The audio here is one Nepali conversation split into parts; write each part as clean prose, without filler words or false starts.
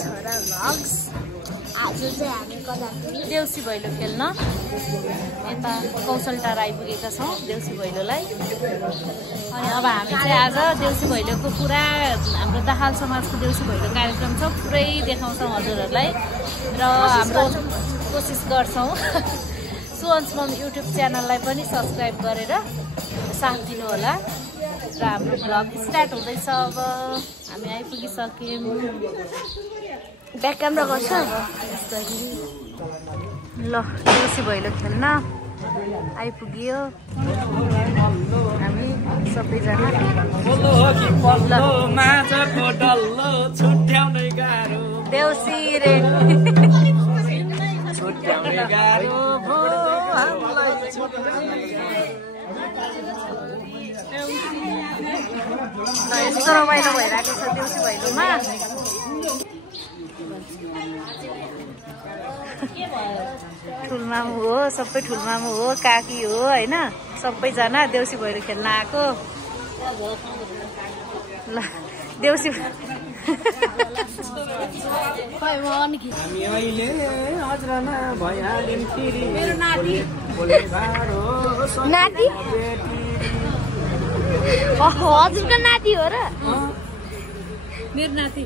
छोरा भ्लग्स। आज चाहिँ हामी कता देउसी भैलो खेल्न यता कौशलटार आइपुगेका छौँ देउसी भैलोलाई। अनि अब हामी चाहिँ आज देउसी भैलोको पुरा हाम्रो दाहाल समाजको देउसी भैलो कार्यक्रम छ, पुरै देखाउँछौँ हजुरहरूलाई र हाम्रो कोसिस गर्छौँ सुवन्स मम युट्युब च्यानललाई पनि सब्सक्राइब गरेर साथ दिनु होला। र हाम्रो भ्लग स्टार्ट हुँदैछ। अब हामी आइपुगिसक्यौँ। ब्याक क्यामेरा गर्छ ल देउसी भैलो खेल्न आइपुग्यो हामी सबैजना। देउसी रे यस्तो रमाइलो भइरहेको छ देउसी भैलोमा। ठुलमामु हो, सबै ठुलमामु हो, काकी हो होइन, सबैजना देउसी भैलो खेल्न आएको। ल देउसी नाति हजुरको नाति हो र? मेरो नाति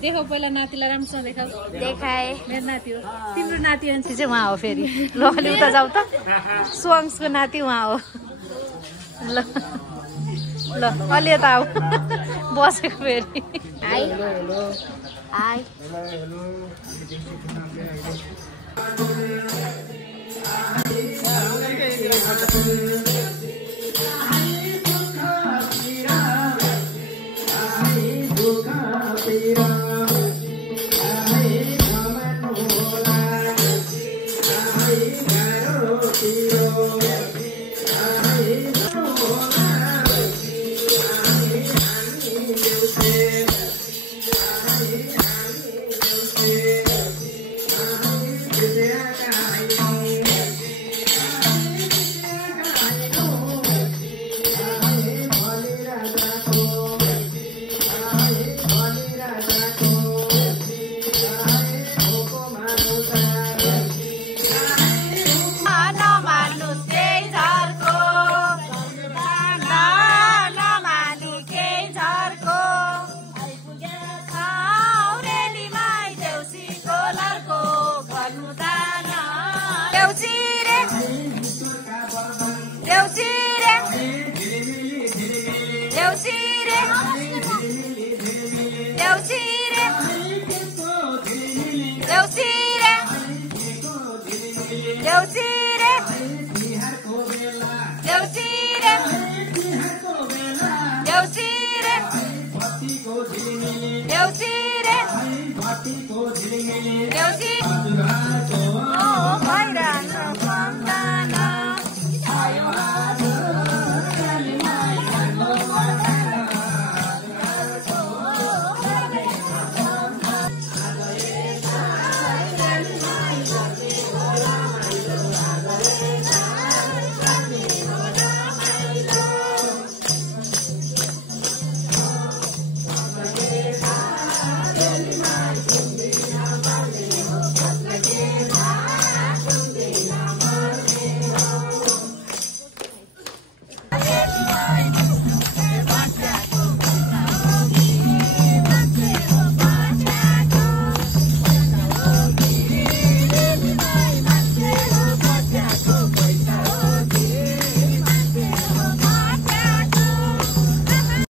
देखाऊ पहिला, नातिलाई राम्रोसँग देखाऊ। देखाए मेरो नाति हो। तिम्रो नाति अनुसार चाहिँ उहाँ हो फेरि। ल अलि उता जाऊ त, सुवाङ्सको नाति उहाँ हो। ल ल अलि यता आऊ बसेको फेरि। High high Deusi